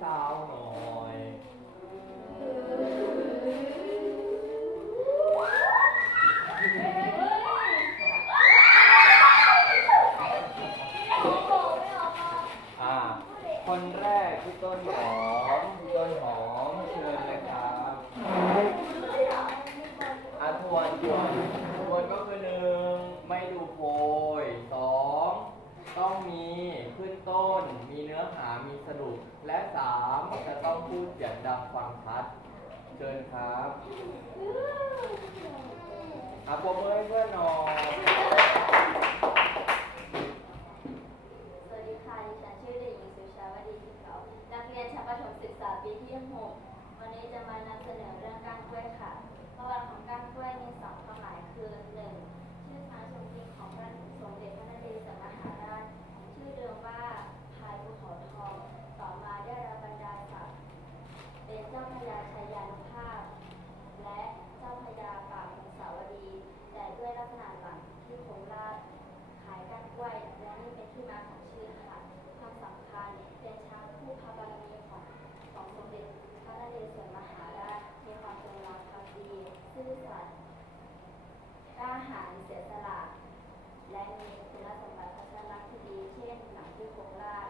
ซ ดังฟังชัด เชิญครับอะปรบมือเพื่อนหน่อย สวัสดีค่ะดิฉันชื่อเด็กหญิงสุชาวดีสิเขานักเรียนชั้นประถมศึกษาปีที่หกวันนี้จะมานำเสนอเรื่องก้านกล้วยค่ะ ประวัติของก้านกล้วยมีสองความหมายคือหนึ่งชื่อทางชมจริงของพระสมเด็จพระนเรศวรมหาราช ชื่อเดิมว่าพายภูเขาทอง ต่อมาได้รับบรรดาศักดิ์เป็นเจ้าพระยาชัยยานุภาพ และเจ้าพระยาป่าพงศาวดี แต่ด้วยลักษณะหลังที่คงราช ขายก้านกล้วย และนี่เป็นที่มาของชื่อค่ะ ความสำคัญเป็นช้างคู่พระบารมีของของสมเด็จพระนเรศวรมหาราช มีความจงรักภักดีซื่อสัตย์กล้าหาญเสียสละ และมีคุณสมบัติพัฒนลักษณ์ที่ดี เช่น หนังที่โครงราช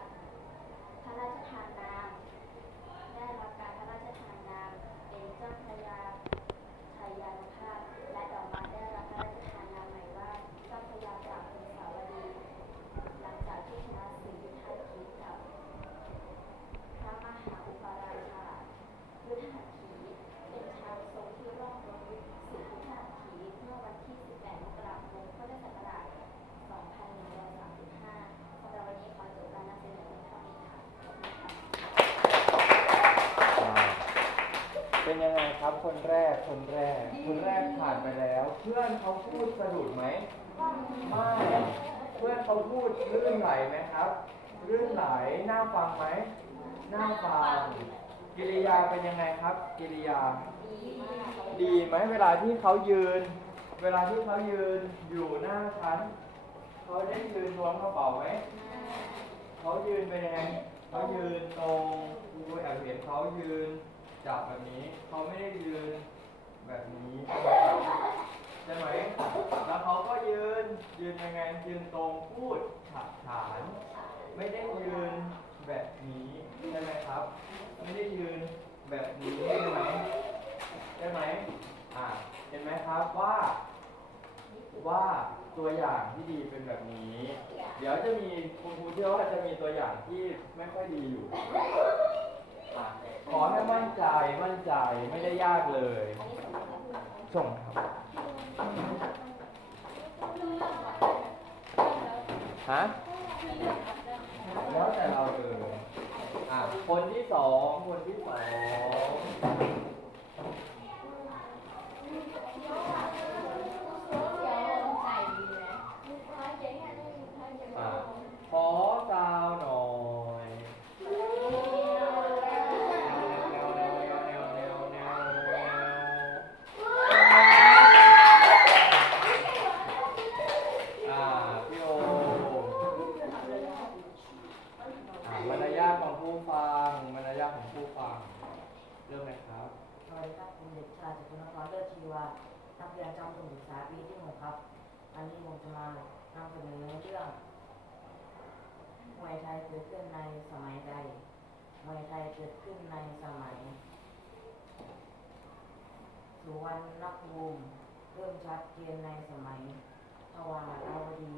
พระราชทานนาม ได้รับการพระราชทานนาม เป็นเจ้าพระยาชัยยานุภาพ และต่อมาได้รับพระราชทานนามใหม่ว่าเจ้าพระยาปราบพงศาวดี หลังจากที่ชนะศึกยุทธาคีกับพระมหาอุปราชายุทธาคีเป็นชาวทรงที่ร่องรบศึกยุทธาคีเมื่อวันที่ 18 มกราคมพุทธศักราช 2135สำหรับวันนี้ขอจบการนำเสนอเพียงเท่านี้ค่ะขอบคุณค่ะ อ่าเป็นยังไง ครับ คนแรกคนแรก คนแรกผ่านไปแล้ว เพื่อนเขาพูดสะดุดไหมไม่เพื่อนเขาพูดลื่นไหลไหมครับลื่นไหลน่าฟังไหมน่าฟังกิริยาเป็นยังไงครับ กิริยา ดีไหมเวลาที่เขายืน เวลาที่เขายืนอยู่หน้าชั้นเขาได้ยืนล้วงกระเป๋าไหมเขายืนเป็นยังไงเขายืนตรงครูแอบเห็นเขายืน จับแบบนี้เขาไม่ได้ยืนแบบนี้ใช่ไหมแล้วเขาก็ยืนยืนยังไงยืนตรงพูดฉับฉาน ไม่ได้ยืนแบบนี้ใช่ไหมครับ ไม่ได้ยืนแบบนี้ใช่ไหมใช่ไหมอ่าเห็นไหมครับว่าว่าตัวอย่างที่ดีเป็นแบบนี้ เดี๋ยวจะมีคุณครูเชื่อว่าจะมีตัวอย่างที่ไม่ค่อยดีอยู่ ขอให้มั่นใจมั่นใจไม่ได้ยากเลย ส่งครับฮะแล้วแต่เราเลยอะคนที่สองคนที่สอง วรรณภูมิเริ่มชัดเจนในสมัยทวาราวดี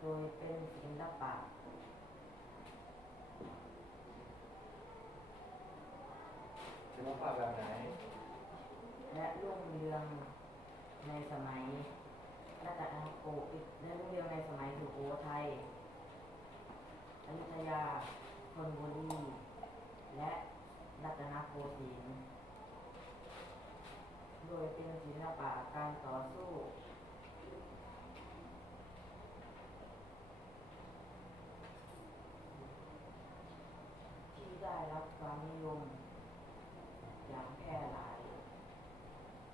โดยเป็นศิลปะศิลปะแบบไหน และรุ่งเรืองในสมัยรัตนโกสินทร์และรุ่งเรืองในสมัยสุโขทัยอยุธยาธนบุรีและ รัตนโกสินทร์โดยเป็นศิลปะการต่อสู้ ที่ได้รับความนิยม อย่างแพร่หลาย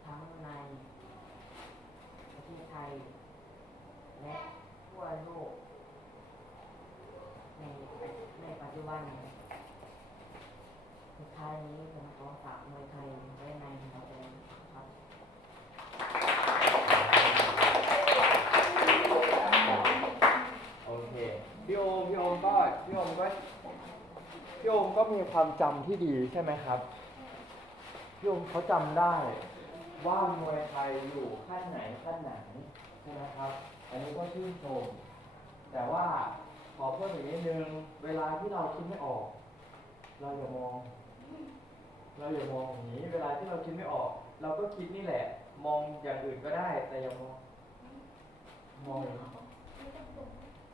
ทั้งในประเทศไทย และทั่วโลกในในวันสุด ท้ายนี้ผมขอฝากมวยไทยไว้ในหัวใจครับโอเค พี่โอม พี่โอมก็ พี่โอมก็ พี่โอมก็มีความจำที่ดีใช่ไหมครับ พี่โอมเขาจำได้ ว่ามวยไทยอยู่ขั้นไหนขั้นไหนใช่ไหมครับ อันนี้ก็ชื่นชม แต่ว่าขอเพิ่มอีกนิดนึง เวลาที่เราคิดไม่ออก เราอย่ามอง เราอย่ามองอย่างนี้ เวลาที่เราคิดไม่ออก เราก็คิดนี่แหละ มองอย่างอื่นก็ได้ แต่อย่ามอง มอง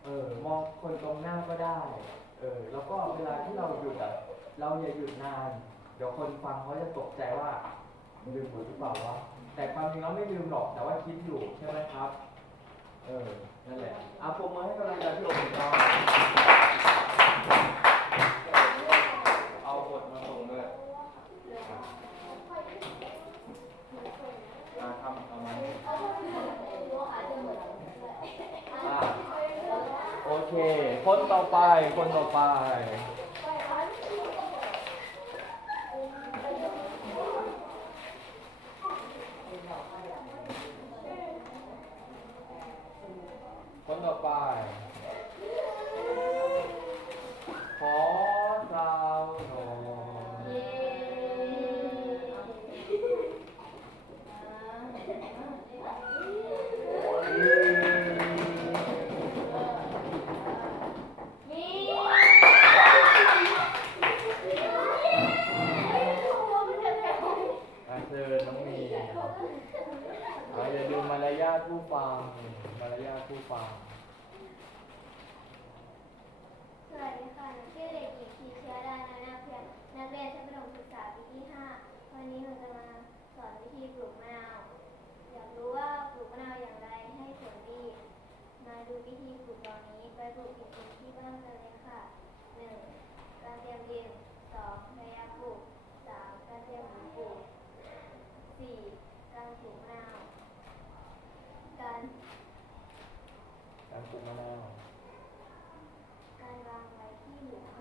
เออ มองคนตรงหน้าก็ได้ เออ แล้วก็เวลาที่เราหยุดอะเราอย่าหยุดนาน เดี๋ยวคนฟังเขาจะตกใจว่าลืมหรือเปล่าวะแต่ความจริงเราไม่ลืมหรอก แต่ว่าคิดอยู่ใช่ไหมครับ เออ นั่นแหละเอาปรบมือให้กำลังใจพี่โอมอีกรอบเอาบทมาส่งเลยมาทำเอามาอ่าโอเค คนต่อไป คนต่อไป เชิญน้องมีเอาอย่าดูมารยาทผู้ฟังมารยาทผู้ฟังสวัสดีค่ะหนูชื่อเด็กหญิงทีเชียดานานาเพียรนักเรียนชั้นประถมศึกษาปีที่5วันนี้หนูจะมาสอนวิธีปลูกมะนาว อยากรู้ว่าปลูกมะนาวอย่างไรให้ผลดี มาดูวิธีปลูกเหล่านี้ไปปลูกจริงที่บ้านกันเลยค่ะ 1. การเตรียมดิน 2. ระยะปลูก 3. การเตรียมหลุมปลูก 4. การปลูกมะนาวการการปลูกมะนาวการวางไว้ที่หลุม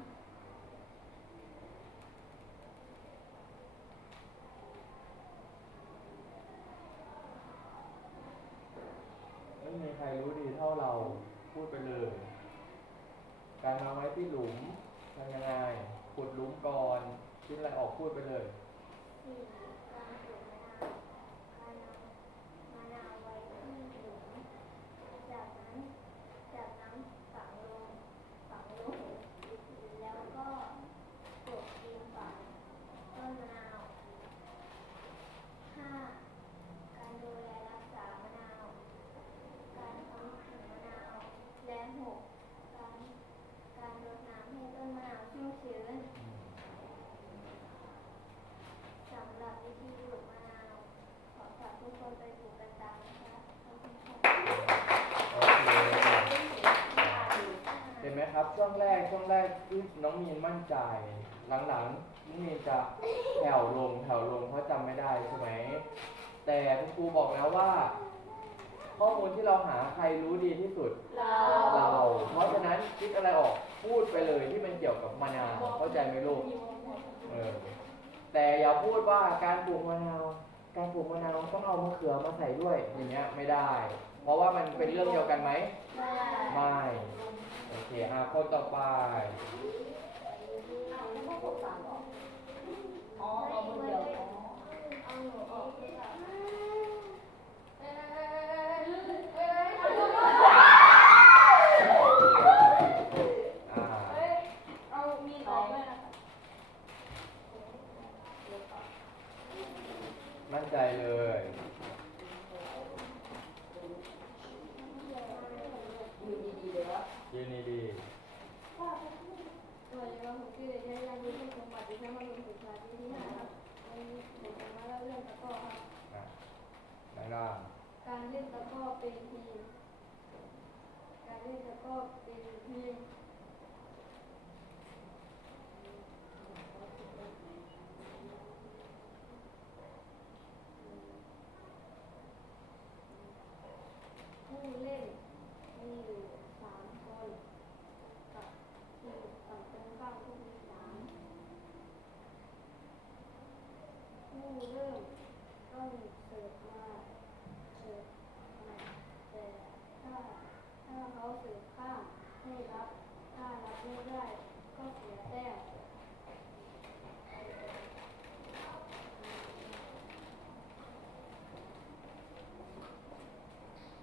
ไม่มีใครรู้ดีเท่าเราพูดไปเลย การวางไว้ที่หลุมทำยังไงขุดหลุมก่อนคิดอะไรออกพูดไปเลยสี่การปลูกมะนาวการนำมะนาวไว้ที่หลุม จากนั้นจากนั้นฝังลงฝังลง แล้วก็กดดินฝังต้นมะนาวห้าการดูแลรักษามะนาว การทำถุงมะนาว และหกการการรดน้ำให้ต้นมะนาวชุ่มชื้น สำหรับวิธีปลูกมะนาว ขอฝากทุกคนไปปลูกกันตามนะคะขอบคุณค่ะ โอเค เห็นไหมครับ ช่วงแรก ช่วงแรกที่น้องมีนมั่น ใจ หลังๆน้องมีนจะแผ่วลงแผ่วลงเพราะจำไม่ได้ใช่ไหมแต่คุณครูบอกแล้วว่า ข้อมูลที่เราหาใครรู้ดีที่สุดเราเพราะฉะนั้นคิดอะไรออกพูดไปเลยที่มันเกี่ยวกับมะนาวเข้าใจไหมลูกเออแต่อย่าพูดว่าการปลูกมะนาว การปลูกมะนาวต้องเอามะเขือมาใส่ด้วยอย่างเงี้ยไม่ได้ เพราะว่ามันเป็นเรื่องเดียวกันไหมไม่ โอเคอะคนต่อไป อ๋อเอามือเดียวอ๋อเอาหนูออกดีกว่า อ่า เอามีดออกด้วยนะคะ มั่นใจเลย อยู่ดีๆเลยวะ ยืนดี สวัสดีครับผมชื่อเด็กชายยันยุทธ สมบัติดิฉันมาลงศึกษาปีที่ห้าครับวันนี้ผมจะมาเล่าเรื่องตะกร้อครับ อะนั่งด้าการเล่นตะกร้อเป็นทีม การเล่นตะกร้อเป็นทีม ผู้เล่นมีอยู่สามคนกับทีมฝั่งตรงข้ามทุก เสิร์ฟข้ามให้รับ ถ้ารับไม่ได้ ก็เสียแต้ม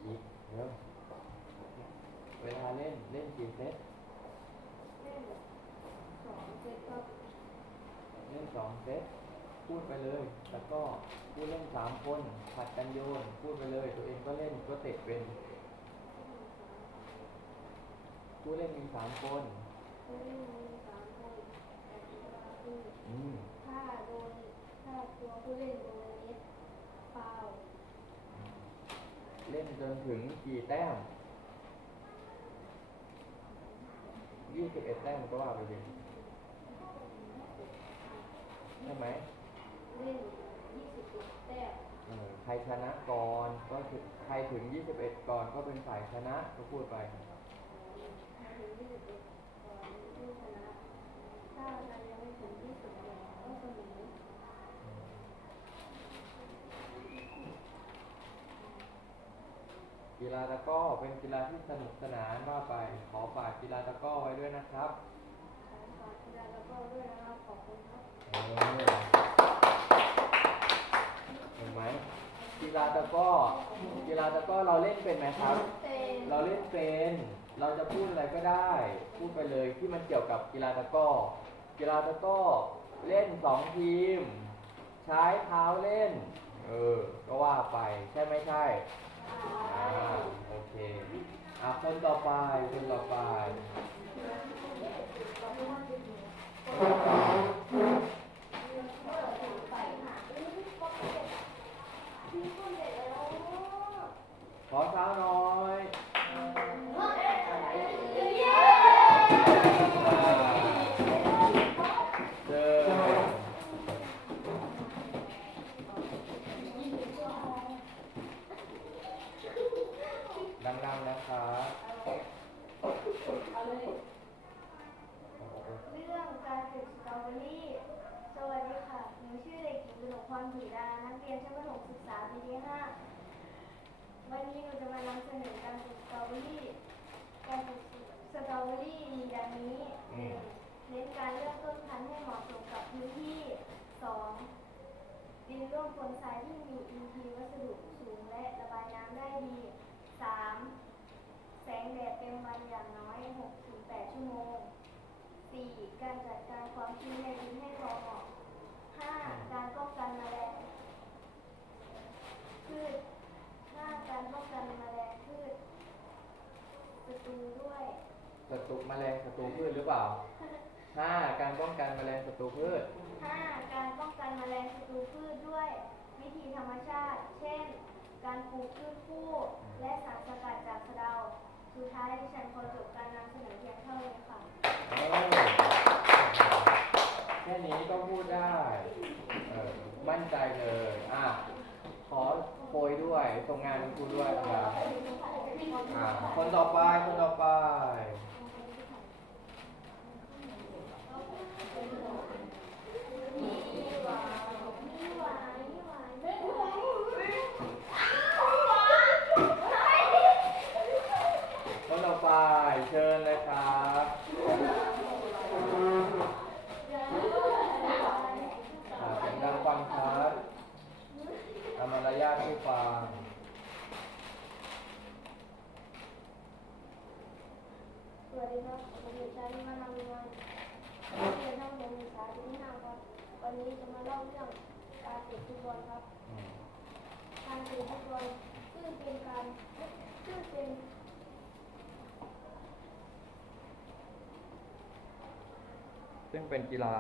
อีกเร็วเวลาเล่นเล่นกี่เซต เล่นสองเซตครับ เล่นสองเซตพูดไปเลย แล้วก็ผู้เล่นสามคนผัดกันโยน พูดไปเลย ตัวเองก็เล่นก็เตะเป็นผู้เล่นมีสามคนผู้เล่นมีสามคนแต่กีฬาคืออืมถ้าโดนถ้าตัวผู้เล่นโดนเน็ตฟาวเล่นจนถึงกี่แต้มยี่สิบเอ็ดแต้มก็ว่าไปเลย ใช่ไหมเล่น21แต้มเออใครชนะก่อนก็คือใครถึงยี่สิบเอ็ดก่อนก็เป็นฝ่ายชนะก็พูดไป มาถึง21ก่อนผู้ชนะถ้าเรายังไม่ถึง21ก็เสมอกีฬาตะกร้อเป็นกีฬาที่สนุกสนานว่าไป ขอฝากกีฬาตะกร้อไว้ด้วยนะครับ ขอฝากกีฬาแล้วก็ด้วยนะครับขอบคุณครับ เออเห็นไหมกีฬาตะกร้อกีฬาตะกร้อเราเล่นเป็นไหมครับเป็นเราเล่นเป็น เราจะพูดอะไรก็ได้ พูดไปเลยที่มันเกี่ยวกับกีฬาตะกร้อกีฬาตะกร้อเล่นสองทีม ใช้เท้าเล่น เออ ก็ว่าไปใช่ไม่ใช่อ่าโอเคอะคนต่อไปคนต่อไป ขอเท้าน่อยอ่าเจอดังๆนะครับเรื่องการปลูกสตรอเบอรี่ สวัสดีค่ะ หนูชื่อเด็กหญิงกนกพรผีดา นักเรียนชั้นประถมศึกษาปีที่ห้า วันนี้หนูจะมานำเสนอการปลูกสตรอเบอรี่ การปลูกสตรอเบอรี่มีดังนี้หนึ่งเน้นการเลือกต้นพันธุ์ให้เหมาะสมกับพื้นที่สองดินร่วนคนทรายที่มีอินทรีย์วัสดุสูงและระบายน้ำได้ดีสามแสงแดดเต็มวันอย่างน้อย6-8ชั่วโมงสี่การจัดการความชื้นในดินให้พอเหมาะห้าการป้องกันแมลงพืชห้าการป้องกันแมลงพืชศัตรูด้วย ศัตรูแมลงศัต รูพืชหรือเปล่าห้าการป้องกันแมลงศัตรูพืชห้าการป้องกันแมลงศัตรูพืชด้วย วิธีธรรมชาติ เช่น การปลูกพืชคู่ และสารสกัดจากสะเดา สุดท้ายดิฉันขอจบการนำเสนอเพียงเท่านี้ค่ะเออแค่นี้ก็พูดได้เออมั่นใจเลย อะ ขอโพยด้วยส่งงานให้ครูด้วยครับอะคนต่อไป คนต่อไป คนต่อไป เชิญเลยครับอะเสียงดังฟังชัดทำมารยาทให้ฟัง สวัสดีครับผมเด็กชายนิมานามวิมานเรียนทั้งผมศึกษาปีที่ห้าครับ วันนี้จะมาเล่าเรื่องการเตะฟุตบอลครับ อืม การเตะฟุตบอลซึ่งเป็นการซึ่งเป็น ซึ่งเป็นกีฬา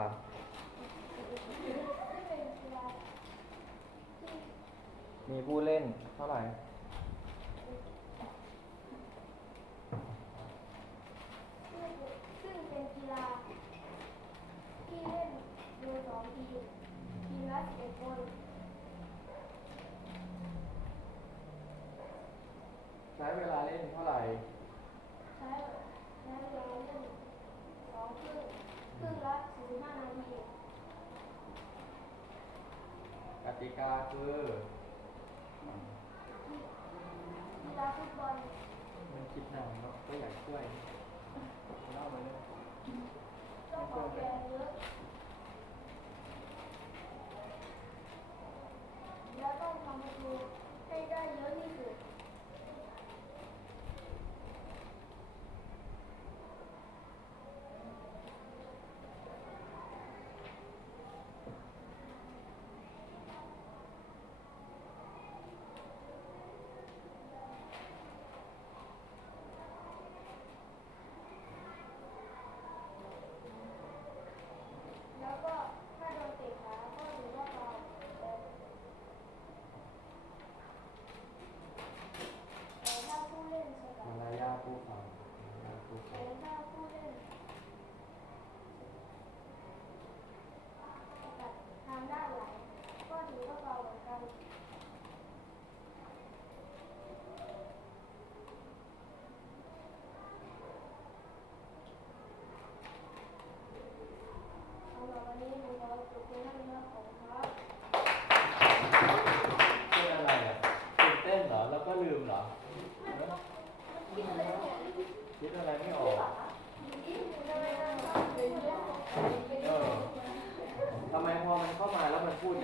เป็นกีฬา มีผู้เล่นเท่าไหร่ซึ่งซึ่งเป็นกีฬาที่เล่นโดยสองทีมทีมละสิบเอ็ดคนใช้เวลาเล่นเท่าไหร่ ใช้ใช้เวลาเล่นสองครึ่ง กติกาคือกีฬาฟุตบอลมันคิดหนังเนาะก็อยากช่วยเล่าไปเลยต้องขอแรงเยอะแล้วต้องทำให้ดูให้ได้เยอะที่สุด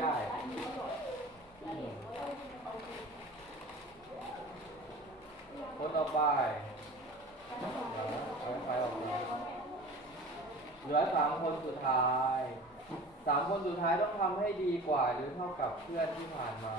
ได้คนต่อไปเอาไปเหลือสามคนสุดท้าย สามคนสุดท้ายต้องทำให้ดีกว่าหรือเท่ากับเพื่อนที่ผ่านมา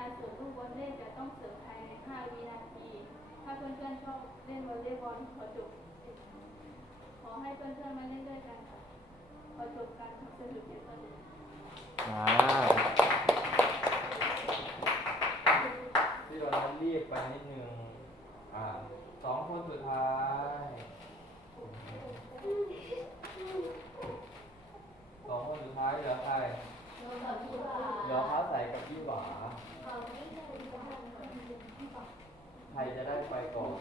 การเสิร์ฟลูกบอลเล่นจะต้องเสิร์ฟภายใน 5 วินาที ถ้าเพื่อนๆชอบเล่นวอลเลย์บอลขอจบขอให้เพื่อนๆมาเล่นด้วยกันค่ะขอจบการทำสนุกเพียงเท่านี้ว้าวพี่เราเรียบไปนิดนึงอ่าสองคนสุดท้ายสองคนสุดท้ายเหลือใคร เดี๋ยวเขาใส่กับพี่หวาใครจะได้ไปก่อน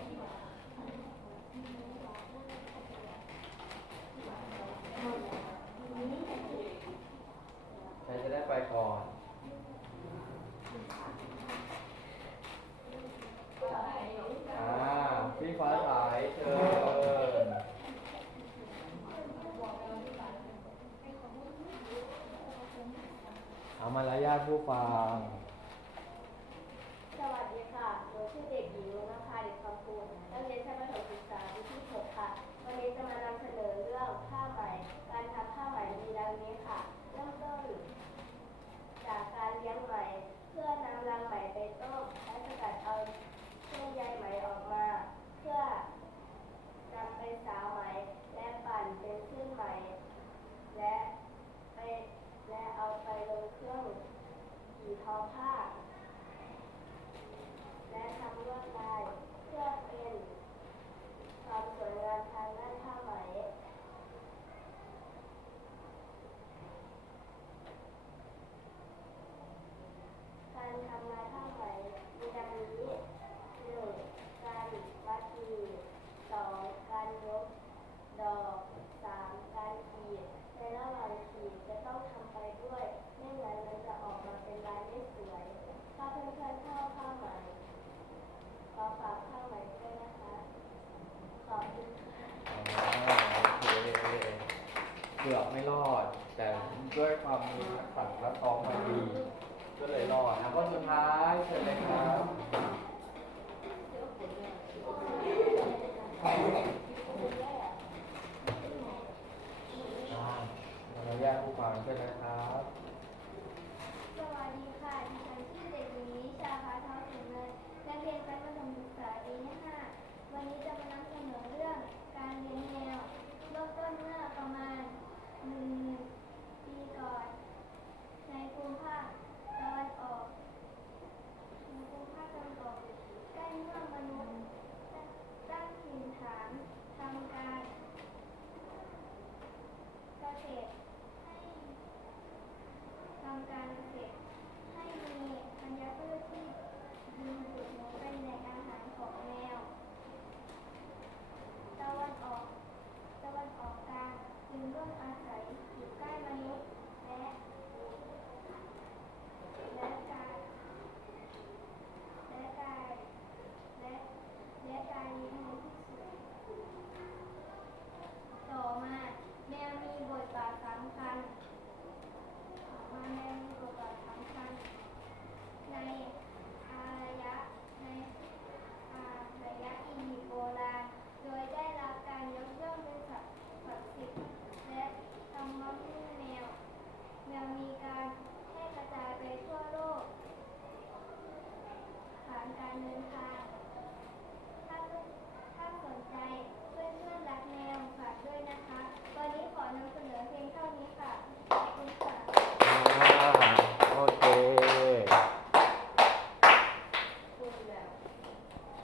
书房。 เกือบไม่รอด แต่ด้วยความมีสั่งและซ้อมมาดี ก็เลยรอดนะก็สุดท้ายเสร็จเลยครับมาแยกผู้ฟังด้วยนะครับ สวัสดีค่ะ ดิฉันชื่อเด็กหญิงชาภาท้องถึงเลยนักเรียนชั้นประถมศึกษาปีที่ห้าวันนี้จะมานำเสนอเรื่องการเรียนแนวเริ่มต้นเมื่อประมาณ 嗯。